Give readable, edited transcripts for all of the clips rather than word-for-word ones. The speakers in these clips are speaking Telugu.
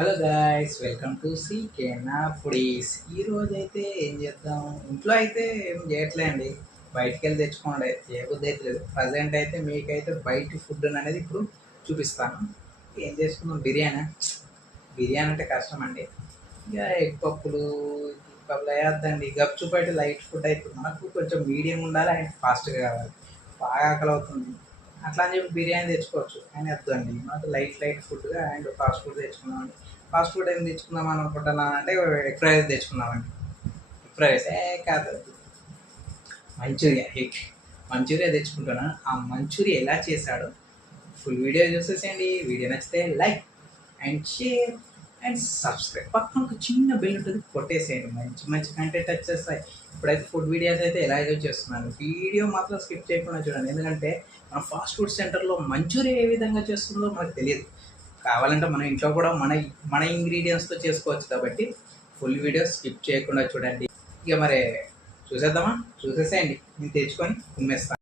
హలో గాయ్స్, వెల్కమ్ టు సీకేనా ఫుడీస్. ఈరోజు అయితే ఏం చేద్దాం, ఇంట్లో అయితే ఏం చేయట్లే అండి. బయటికి వెళ్ళి తెచ్చుకోండి, చేయబుద్ధి అయితే లేదు. ప్రజెంట్ అయితే మీకైతే బయట ఫుడ్ అనేది ఇప్పుడు చూపిస్తాను. ఏం చేసుకుందాం, బిర్యానీ. బిర్యానీ అంటే కష్టం అండి. ఇక ఎగ్ పప్పులు పప్పులు వేయద్దండి. గప్చుప్ అయితే లైట్ ఫుడ్ అయితే మనకు కొంచెం మీడియం ఉండాలి అండ్ ఫాస్ట్గా కావాలి. బాగా ఆకలి అవుతుంది అట్లా అని చెప్పి బిర్యానీ తెచ్చుకోవచ్చు కానీ వద్దండి. మనకు లైట్ లైట్ ఫుడ్గా అండ్ ఫాస్ట్ ఫుడ్ తెచ్చుకుందామండి. ఫాస్ట్ ఫుడ్ ఏం తెచ్చుకుందాం అనుకుంటున్నా అంటే ఎగ్ ఫ్రైడ్ రైస్ తెచ్చుకుందామండి. ఎగ్ ఫ్రైడ్ రైస్ కాదు, మంచూరియా. ఎగ్ మంచూరియా తెచ్చుకుంటున్నాను. ఆ మంచూరియా ఎలా చేశాడో ఫుల్ వీడియో చూసేసేయండి. వీడియో నచ్చితే like and share and subscribe. పక్కన ఒక చిన్న బెల్ ఉంటుంది, కొట్టేసేయండి. మంచి మంచి కంటెంట్ వచ్చేస్తాయి. ఇప్పుడైతే ఫుడ్ వీడియోస్ అయితే ఎలా యూజ్ చేస్తున్నాను. వీడియో మాత్రం స్కిప్ చేయకుండా చూడండి, ఎందుకంటే మన ఫాస్ట్ ఫుడ్ సెంటర్లో మంచూరియా ఏ విధంగా చేస్తుందో మనకు తెలియదు. కావాలంటే మన ఇంట్లో కూడా మన మన ఇంగ్రీడియంట్స్తో చేసుకోవచ్చు. కాబట్టి ఫుల్ వీడియో స్కిప్ చేయకుండా చూడండి. ఇక మరి చూసేద్దామా? చూసేసేయండి. నేను తెచ్చుకొని కుమ్మేస్తాను.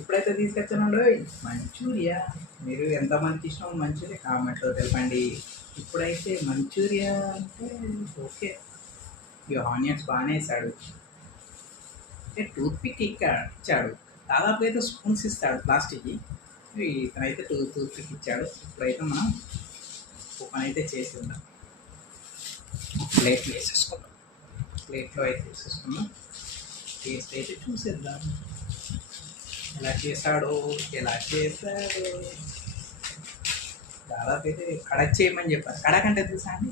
ఇప్పుడైతే తీసుకొచ్చానండి మంచూరియా. మీరు ఎంతమందికి ఇష్టం మంచూరియా కామెంట్లో తెలపండి. ఇప్పుడైతే మంచూరియా అంటే ఓకే. ఈ ఆనియన్స్ బాగానే వేసాడు. అంటే టూత్ పిక్ ఇచ్చాడు. దాదాపు అయితే స్పూన్స్ ఇస్తాడు ప్లాస్టిక్కి. ఇతనైతే టూత్ పిక్ ఇచ్చాడు. ఇప్పుడైతే మనం ఓపెన్ అయితే చేసి ఉందాం. ప్లేట్లో వేసేసుకుందాం. ప్లేట్లో అయితే వేసేసుకుందాం. టేస్ట్ అయితే చూసేద్దాం ఎలా చేశాడు. దాదాపు అయితే కడక్ చేయమని చెప్పాను. కడక్ అంటే తెలుసా అండి?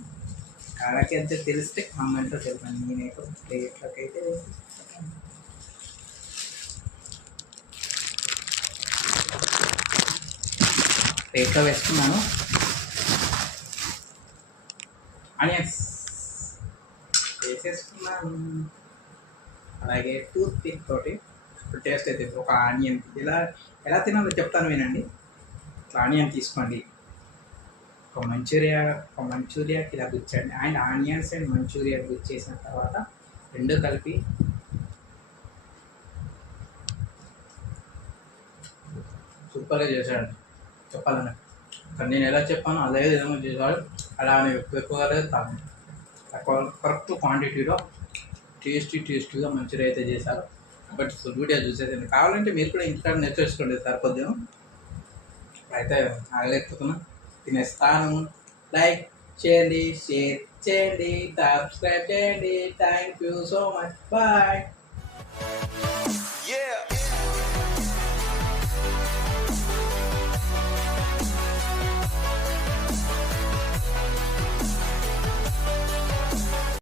కడక్ ఎంత తెలిస్తే కామెంట్లో తెలిపాను. నేనైతే ప్లేట్లోకి అయితే ప్లేట్లో వేసుకున్నాను. ఆనియన్స్ వేసేసుకున్నాను. అలాగే టూత్ పిక్ తోటి సూపర్ టేస్ట్ అయితే ఒక ఆనియన్ ఎలా తినాలో చెప్తాను వినండి. ఇట్లా ఆనియన్ తీసుకోండి, ఒక మంచూరియాకి ఇలా గుచ్చండి. అండ్ ఆనియన్స్ అండ్ మంచూరియా గుచ్చేసిన తర్వాత రెండు కలిపి సూపర్గా చేశాడు చెప్పాలని. కానీ నేను ఎలా చెప్పానో అదే విధంగా చేశాడు. అలానే ఎక్కువగా తాను తక్కువ కరెక్ట్ క్వాంటిటీలో టేస్టీగా మంచూరియా అయితే చేశారు. బట్ ఫుల్ వీడియో చూసేది కావాలంటే మీరు కూడా ఇంటికాడ నేర్చేసుకోండి సరిపోద్దేమో. అయితే ఆగలేకపోతున్నా, తినేస్తాను. లైక్ చేయండి, షేర్ చేయండి, సబ్స్క్రైబ్ చేయండి. Thank you so much, bye.